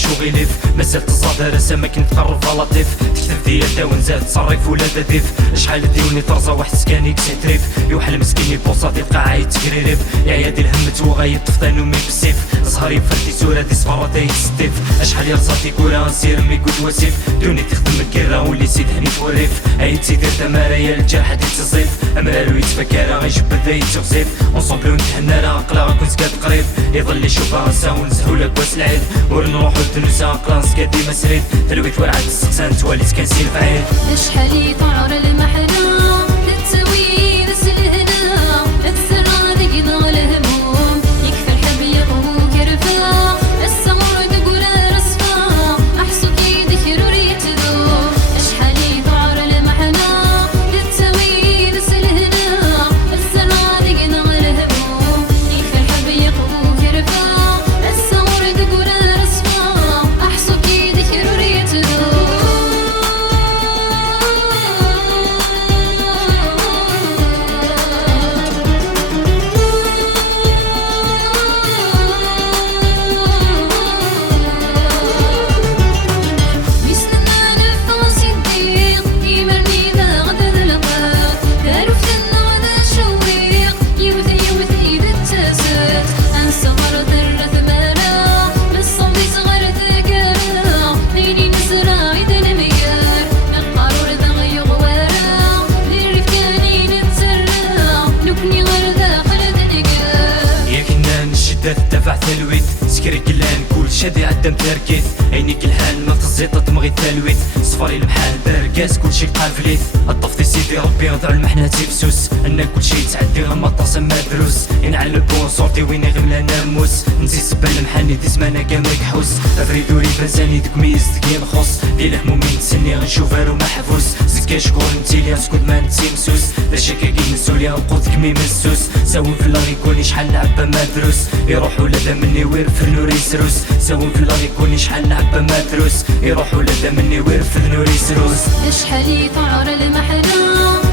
شغيلف مازال تزاد راسا ما كنت تقرب لطيف تكتب ديال داون زاد تصرف ولا داديف شحال ديوني طرزه واحد سكاني كسيتريف يوحل مسكين يبوصا ديال القاعه يتكريريف يا عيادي الهمت وغايط طفطان ومي بالسيف صهري فردي سوره دي صفاره يستيف اشحال يرصاتي كورا نسير مي كنت وسيف دوني تخدم الكيرا ولي سيد هني توريف عيد تيدير تماره يا الجرح دي تصيف امرالو يتفكر غيجبد ذا يتوزيف اونصومبلو نتهنى راه عقلا كنت كاد قريب يظل يشوفها نسا ونزهو لك واس العيد ونروحو لتنسا قلانس كادي مسريد تلويت ورعد السقسان تواليت كنسير فعيد شحال يطعر المحنا للتويد سلهنا السر ذيك ضل هموم يكفي الحب يقوم كرفا السمر تقول رصفا احسو كي ذكر يتدوم شحال يطعر المحنا للتويد سلهنا السر ذيك ضل هموم يكفي الحب يقوم كرفا السمر تقول رصفا احسو كي ذكر يتدوم دفع ثلويت سكري كلان كل شادي عدم تركيت عينيك الحال ما تزيط تمغي ثلويت صفاري المحال بركاز كلشي قافليت الطفطي سيدي ربي يضع المحناتي بسوس ان كلشي تعدي غما طاسم مدروس ينعل البون صورتي وين غملا ناموس نسي سبال محاني دي زمانة كامل كحوس افريدوري فازاني دك ميز دكي نخص ديال همومي تسني غنشوف هارو محفوس زكا شكون نتي ليا سكوت ما نتي مسوس لا شكاكي مسؤولية وقوتك مي مسوس ساون في الله يكوني شحال لعبة مدروس يروحوا لدا مني ويرفد نوري سروس ساون في الله يكوني شحال لعبة مدروس يروحوا لدا مني ويرفد نوري سروس شحال يطعر المحنا